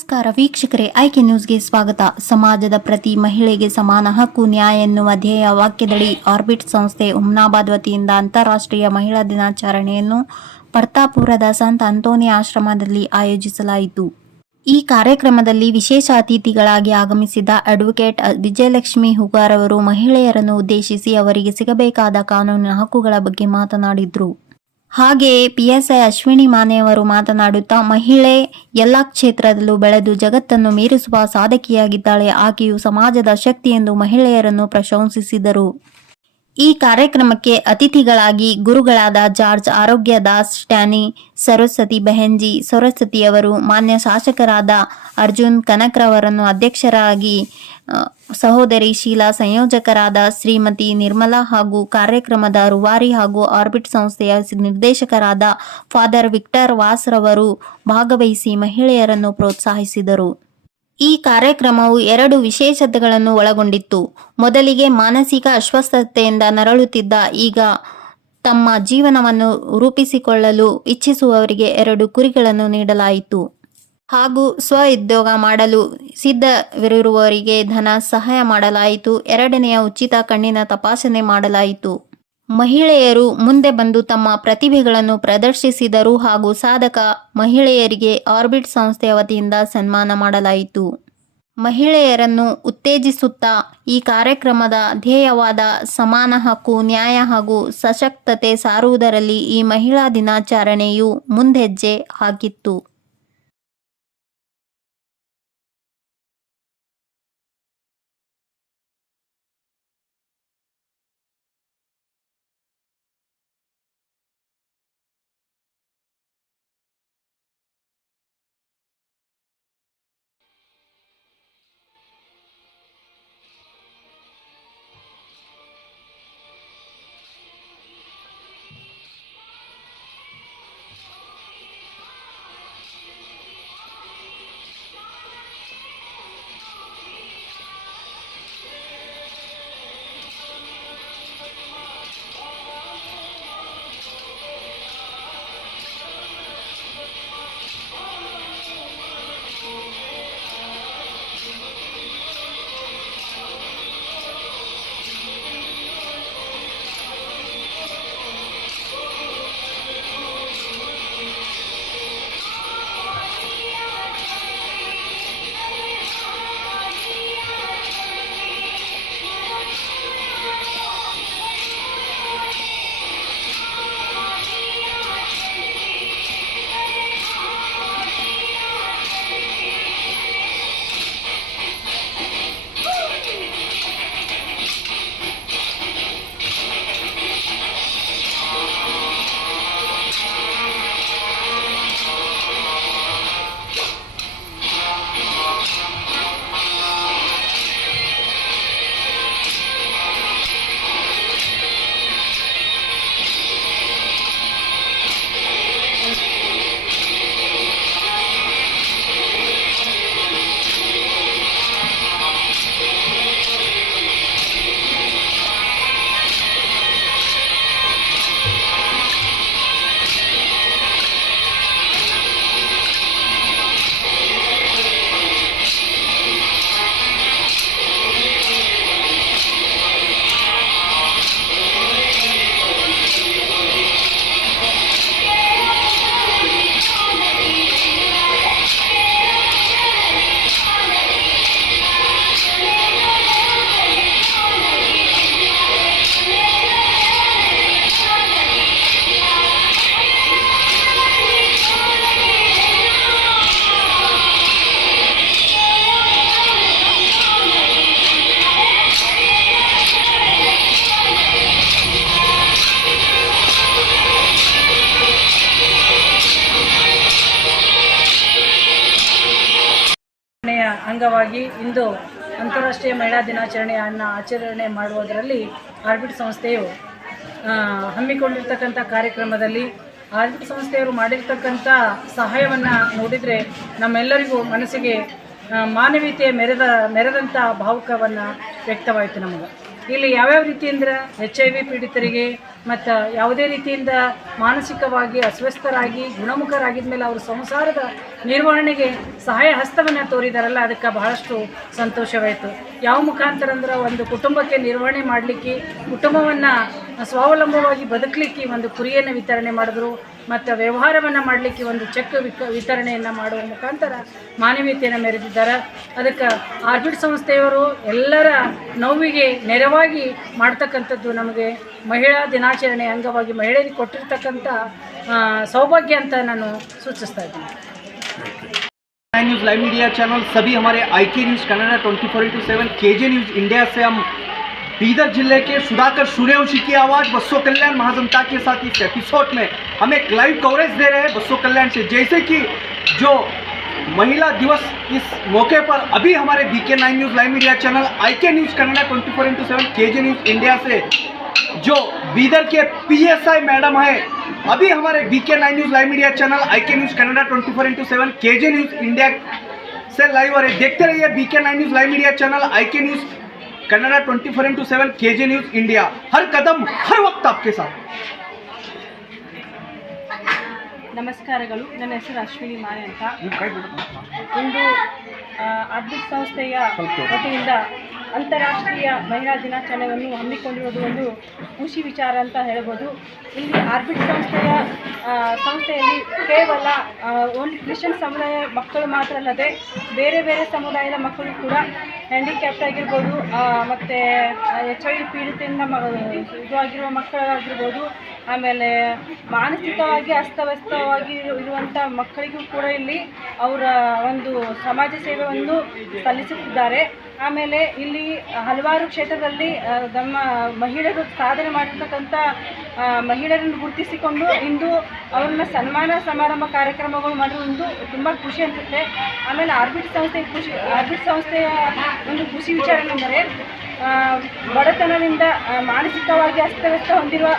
ನಮಸ್ಕಾರ ವೀಕ್ಷಕರೇ, ಆಯ್ಕೆ ನ್ಯೂಸ್ಗೆ ಸ್ವಾಗತ. ಸಮಾಜದ ಪ್ರತಿ ಮಹಿಳೆಗೆ ಸಮಾನ ಹಕ್ಕು, ನ್ಯಾಯ ಎನ್ನುವ ಧ್ಯೇಯ ವಾಕ್ಯದಡಿ ಆರ್ಬಿಟ್ ಸಂಸ್ಥೆ ಹುಮ್ನಾಬಾದ್ ವತಿಯಿಂದ ಅಂತಾರಾಷ್ಟ್ರೀಯ ಮಹಿಳಾ ದಿನಾಚರಣೆಯನ್ನು ಪರ್ತಾಪುರದ ಸಂತ ಅಂತೋನಿ ಆಶ್ರಮದಲ್ಲಿ ಆಯೋಜಿಸಲಾಯಿತು. ಈ ಕಾರ್ಯಕ್ರಮದಲ್ಲಿ ವಿಶೇಷ ಅತಿಥಿಗಳಾಗಿ ಆಗಮಿಸಿದ ಅಡ್ವೊಕೇಟ್ ವಿಜಯಲಕ್ಷ್ಮಿ ಹುಗಾರ್ ಅವರು ಮಹಿಳೆಯರನ್ನು ಉದ್ದೇಶಿಸಿ ಅವರಿಗೆ ಸಿಗಬೇಕಾದ ಕಾನೂನಿನ ಹಕ್ಕುಗಳ ಬಗ್ಗೆ ಮಾತನಾಡಿದರು. ಹಾಗೆಯೇ ಐ ಅಶ್ವಿನಿ ಮಾನೆಯವರು ಮಾತನಾಡುತ್ತಾ, ಮಹಿಳೆ ಎಲ್ಲ ಕ್ಷೇತ್ರದಲ್ಲೂ ಬೆಳೆದು ಜಗತ್ತನ್ನು ಮೀರಿಸುವ ಸಾಧಕಿಯಾಗಿದ್ದಾಳೆ. ಆಕೆಯು ಸಮಾಜದ ಶಕ್ತಿ ಎಂದು ಮಹಿಳೆಯರನ್ನು ಪ್ರಶಂಸಿಸಿದರು. ಈ ಕಾರ್ಯಕ್ರಮಕ್ಕೆ ಅತಿಥಿಗಳಾಗಿ ಗುರುಗಳಾದ ಜಾರ್ಜ್ ಆರೋಗ್ಯ ದಾಸ್ ಸ್ಟ್ಯಾನಿ ಸರಸ್ವತಿ ಬೆಹೆಂಜಿ ಸರಸ್ವತಿಯವರು ಮಾನ್ಯ ಶಾಸಕರಾದ ಅರ್ಜುನ್ ಕನಕ್ರವರನ್ನು ಅಧ್ಯಕ್ಷರಾಗಿ ಸಹೋದರಿ ಶೀಲಾ ಸಂಯೋಜಕರಾದ ಶ್ರೀಮತಿ ನಿರ್ಮಲಾ ಹಾಗೂ ಕಾರ್ಯಕ್ರಮದ ರುವಾರಿ ಹಾಗೂ ಆರ್ಬಿಟ್ ಸಂಸ್ಥೆಯ ನಿರ್ದೇಶಕರಾದ ಫಾದರ್ ವಿಕ್ಟರ್ ವಾಸ್ರವರು ಭಾಗವಹಿಸಿ ಮಹಿಳೆಯರನ್ನು ಪ್ರೋತ್ಸಾಹಿಸಿದರು. ಈ ಕಾರ್ಯಕ್ರಮವು ಎರಡು ವಿಶೇಷತೆಗಳನ್ನು ಒಳಗೊಂಡಿತ್ತು. ಮೊದಲಿಗೆ ಮಾನಸಿಕ ಅಸ್ವಸ್ಥತೆಯಿಂದ ನರಳುತ್ತಿದ್ದ ಈಗ ತಮ್ಮ ಜೀವನವನ್ನು ರೂಪಿಸಿಕೊಳ್ಳಲು ಇಚ್ಛಿಸುವವರಿಗೆ ಎರಡು ಕುರಿಗಳನ್ನು ನೀಡಲಾಯಿತು. ಹಾಗೂ ಸ್ವ ಉದ್ಯೋಗ ಮಾಡಲು ಸಿದ್ಧವಿರುವವರಿಗೆ ಧನ ಸಹಾಯ ಮಾಡಲಾಯಿತು. ಎರಡನೆಯ ಉಚಿತ ಕಣ್ಣಿನ ತಪಾಸಣೆ ಮಾಡಲಾಯಿತು. ಮಹಿಳೆಯರು ಮುಂದೆ ಬಂದು ತಮ್ಮ ಪ್ರತಿಭೆಗಳನ್ನು ಪ್ರದರ್ಶಿಸಿದರು ಹಾಗೂ ಸಾಧಕ ಮಹಿಳೆಯರಿಗೆ ಆರ್ಬಿಟ್ ಸಂಸ್ಥೆಯ ವತಿಯಿಂದ ಸನ್ಮಾನ ಮಾಡಲಾಯಿತು. ಮಹಿಳೆಯರನ್ನು ಉತ್ತೇಜಿಸುತ್ತಾ ಈ ಕಾರ್ಯಕ್ರಮದ ಧ್ಯೇಯವಾದ ಸಮಾನ ಹಕ್ಕು, ನ್ಯಾಯ ಹಾಗೂ ಸಶಕ್ತತೆ ಸಾರುವುದರಲ್ಲಿ ಈ ಮಹಿಳಾ ದಿನಾಚರಣೆಯು ಮುಂದೆಜ್ಜೆ ಹಾಕಿತ್ತು. ಅಂಗವಾಗಿ ಇಂದು ಅಂತಾರಾಷ್ಟ್ರೀಯ ಮಹಿಳಾ ದಿನಾಚರಣೆಯನ್ನು ಆಚರಣೆ ಮಾಡುವುದರಲ್ಲಿ ಆರ್ಬಿಟ್ ಸಂಸ್ಥೆಯು ಹಮ್ಮಿಕೊಂಡಿರ್ತಕ್ಕಂಥ ಕಾರ್ಯಕ್ರಮದಲ್ಲಿ ಆರ್ಬಿಟ್ ಸಂಸ್ಥೆಯವರು ಮಾಡಿರ್ತಕ್ಕಂಥ ಸಹಾಯವನ್ನು ನೋಡಿದರೆ ನಮ್ಮೆಲ್ಲರಿಗೂ ಮನಸ್ಸಿಗೆ ಮಾನವೀಯತೆ ಮೆರೆದ, ಮೆರೆದಂಥ ಭಾವುಕವನ್ನು ವ್ಯಕ್ತವಾಯಿತು ನಮಗೆ. ಇಲ್ಲಿ ಯಾವ್ಯಾವ ರೀತಿಯಿಂದ ಎಚ್ ಐ ವಿ ಪೀಡಿತರಿಗೆ ಮತ್ತು ಯಾವುದೇ ರೀತಿಯಿಂದ ಮಾನಸಿಕವಾಗಿ ಅಸ್ವಸ್ಥರಾಗಿ ಗುಣಮುಖರಾಗಿದ ಮೇಲೆ ಅವರು ಸಂಸಾರದ ನಿರ್ವಹಣೆಗೆ ಸಹಾಯ ಹಸ್ತವನ್ನು ತೋರಿದಾರಲ್ಲ, ಅದಕ್ಕೆ ಬಹಳಷ್ಟು ಸಂತೋಷವಾಯಿತು. ಯಾವ ಮುಖಾಂತರ ಅಂದ್ರೆ ಒಂದು ಕುಟುಂಬಕ್ಕೆ ನಿರ್ವಹಣೆ ಮಾಡಲಿಕ್ಕೆ ಕುಟುಂಬವನ್ನು ಸ್ವಾವಲಂಬವಾಗಿ ಬದುಕಲಿಕ್ಕೆ ಒಂದು ಕುರಿಯನ್ನು ವಿತರಣೆ ಮಾಡಿದ್ರು ಮತ್ತು ವ್ಯವಹಾರವನ್ನು ಮಾಡಲಿಕ್ಕೆ ಒಂದು ಚೆಕ್ ವಿಕ ವಿತರಣೆಯನ್ನು ಮಾಡುವ ಮುಖಾಂತರ ಮಾನವೀಯತೆಯನ್ನು ಮೆರೆದಿದ್ದಾರೆ ಅದಕ್ಕೆ ಆರ್ಬಿಟ್ ಸಂಸ್ಥೆಯವರು ಎಲ್ಲರ ನೋವಿಗೆ ನೆರವಾಗಿ ಮಾಡ್ತಕ್ಕಂಥದ್ದು ನಮಗೆ ಮಹಿಳಾ ದಿನಾಚರಣೆ ಅಂಗವಾಗಿ ಮಹಿಳೆಯರಿಗೆ ಕೊಟ್ಟಿರ್ತಕ್ಕಂಥ ಆ, ಸೌಭಾಗ್ಯ ಅಂತ ನಾನು ಸೂಚಿಸ್ತಾ ಇದ್ದೀನಿ nine news live media channel सभी हमारे I K news Kannada twenty four into seven K J news India से हम बीदर ज़िले के सुधाकर सूर्यवंशी की आवाज़, बसो कल्याण महाजनता के साथ इस एपिसोड में हम एक लाइव कवरेज दे रहे हैं बसो कल्याण से। जैसे कि जो महिला दिवस इस मौके पर अभी हमारे B K nine news live media channel I K news Kannada twenty four into seven K J news India से जो बीदर के पीएसआई मैडम है, अभी हमारे B K nine news live media channel I K news Kannada twenty four into seven K J news India से live हो रहे देखते रहिए B K nine news live media channel I K news Kannada twenty four into seven K J news India हर कदम हर वक्त आपके साथ ನಮಸ್ಕಾರಗಳು ನನ್ನ ಹೆಸರು ಅಶ್ವಿನಿ ಮಾನೆ ಅಂತ ಇಂದು ಅದ್ಭುತ ಸಂಸ್ಥೆಯ ವತಿಯಿಂದ ಅಂತಾರಾಷ್ಟ್ರೀಯ ಮಹಿಳಾ ದಿನಾಚರಣೆಯನ್ನು ಹಮ್ಮಿಕೊಂಡಿರೋದು ಒಂದು ಖುಷಿ ವಿಚಾರ ಅಂತ ಹೇಳ್ಬೋದು. ಇಲ್ಲಿ ಆರ್ಬಿಟ್ ಸಂಸ್ಥೆಯ ಸಂಸ್ಥೆಯಲ್ಲಿ ಕೇವಲ ಒಂದು ಕ್ರಿಶ್ಚಿಯನ್ ಸಮುದಾಯ ಮಕ್ಕಳು ಮಾತ್ರ ಅಲ್ಲದೆ ಬೇರೆ ಬೇರೆ ಸಮುದಾಯದ ಮಕ್ಕಳು ಕೂಡ ಹ್ಯಾಂಡಿಕ್ಯಾಪ್ಟ್ ಆಗಿರ್ಬೋದು ಮತ್ತು ಎಚ್ ಐ ವಿ ಪೀಡಿತೆಯಿಂದ ಮ ಇದು ಆಗಿರುವ ಮಕ್ಕಳಾಗಿರ್ಬೋದು, ಆಮೇಲೆ ಮಾನಸಿಕವಾಗಿ ಅಸ್ತವ್ಯಸ್ತವಾಗಿ ಇರು- ಇರುವಂಥ ಮಕ್ಕಳಿಗೂ ಕೂಡ ಇಲ್ಲಿ ಅವರ ಒಂದು ಸಮಾಜ ಸೇವೆಯನ್ನು ಸಲ್ಲಿಸುತ್ತಿದ್ದಾರೆ. ಆಮೇಲೆ ಇಲ್ಲಿ ಹಲವಾರು ಕ್ಷೇತ್ರದಲ್ಲಿ ನಮ್ಮ ಮಹಿಳೆಯರು ಸಾಧನೆ ಮಾಡಿರ್ತಕ್ಕಂಥ ಮಹಿಳೆಯರನ್ನು ಗುರುತಿಸಿಕೊಂಡು ಇಂದು ಅವ್ರನ್ನ ಸನ್ಮಾನ ಸಮಾರಂಭ ಕಾರ್ಯಕ್ರಮಗಳು ಒಂದು ತುಂಬ ಖುಷಿ ಅನಿಸುತ್ತೆ. ಆಮೇಲೆ ಆರ್ಬಿಟ್ ಸಂಸ್ಥೆ ಖುಷಿ, ಆರ್ಬಿಟ್ ಸಂಸ್ಥೆಯ ಒಂದು ಖುಷಿ ವಿಚಾರ ಏನೆಂದರೆ ಬಡತನದಿಂದ ಮಾನಸಿಕವಾಗಿ ಅಸ್ತವ್ಯಸ್ತ ಹೊಂದಿರುವ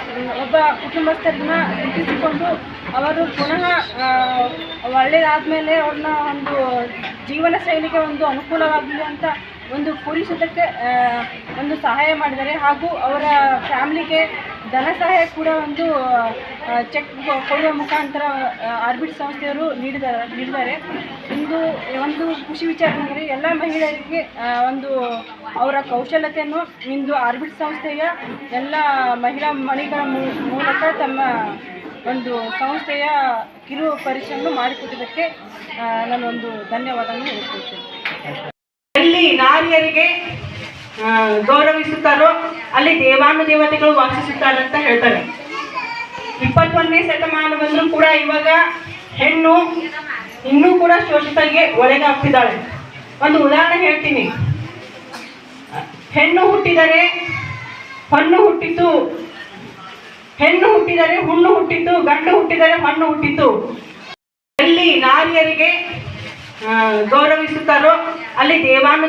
ಒಬ್ಬ ಕುಟುಂಬಸ್ಥರನ್ನ ಗುರುತಿಸಿಕೊಂಡು ಅವರು ಪುನಃ ಒಳ್ಳೆಯದಾದ್ಮೇಲೆ ಅವ್ರನ್ನ ಒಂದು ಜೀವನ ಶೈಲಿಗೆ ಒಂದು ಅನುಕೂಲವಾಗಲಿ ಅಂತ ಒಂದು ಪೂರೈಸೋದಕ್ಕೆ ಆ, ಒಂದು ಸಹಾಯ ಮಾಡಿದ್ದಾರೆ. ಹಾಗೂ ಅವರ ಫ್ಯಾಮ್ಲಿಗೆ ಧನ ಸಹಾಯ ಕೂಡ ಒಂದು ಚೆಕ್ ಕೊಡುವ ಮುಖಾಂತರ ಆರ್ಬಿಟ್ ಸಂಸ್ಥೆಯವರು ನೀಡಿದ್ದಾರೆ ನೀಡಿದ್ದಾರೆ. ಇಂದು ಒಂದು ಖುಷಿ ವಿಚಾರ ಅಂದರೆ ಎಲ್ಲ ಮಹಿಳೆಯರಿಗೆ ಒಂದು ಅವರ ಕೌಶಲ್ಯತೆಯನ್ನು ಇಂದು ಆರ್ಬಿಟ್ ಸಂಸ್ಥೆಯ ಎಲ್ಲ ಮಹಿಳಾ ಮಣಿಗಳ ಮೂಲಕ ತಮ್ಮ ಒಂದು ಸಂಸ್ಥೆಯ ಕಿರು ಪರಿಚಯವನ್ನು ಮಾಡಿಕೊಟ್ಟಿದ್ದಕ್ಕೆ ನಾನೊಂದು ಧನ್ಯವಾದವನ್ನು ಹೇಳ್ಕೊಳ್ತೇನೆ. ಎಲ್ಲಿ ನಾರಿಯರಿಗೆ ಗೌರವಿಸುತ್ತಾರೋ, ಅಲ್ಲಿ ದೇವಾನು ದೇವತೆಗಳು ವಾಸಿಸುತ್ತಾರೆ ಅಂತ ಹೇಳ್ತಾರೆ. ಇಪ್ಪತ್ತೊಂದನೇ ಶತಮಾನವನ್ನು ಕೂಡ ಇವಾಗ ಹೆಣ್ಣು ಇನ್ನೂ ಕೂಡ ಶೋಷಿತಗೆ ಒಳಗಾಗ್ತಿದ್ದಾಳೆ. ಒಂದು ಉದಾಹರಣೆ ಹೇಳ್ತೀನಿ. ಹೆಣ್ಣು ಹುಟ್ಟಿದರೆ ಹಣ್ಣು ಹುಟ್ಟಿತು, ಹೆಣ್ಣು ಹುಟ್ಟಿದರೆ ಹುಣ್ಣು ಹುಟ್ಟಿತು, ಗಂಡು ಹುಟ್ಟಿದರೆ ಹಣ್ಣು ಹುಟ್ಟಿತು. ಎಲ್ಲಿ ನಾರಿಯರಿಗೆ ಗೌರವಿಸುತ್ತಾರೋ ಅಲ್ಲಿ ದೇವಾನು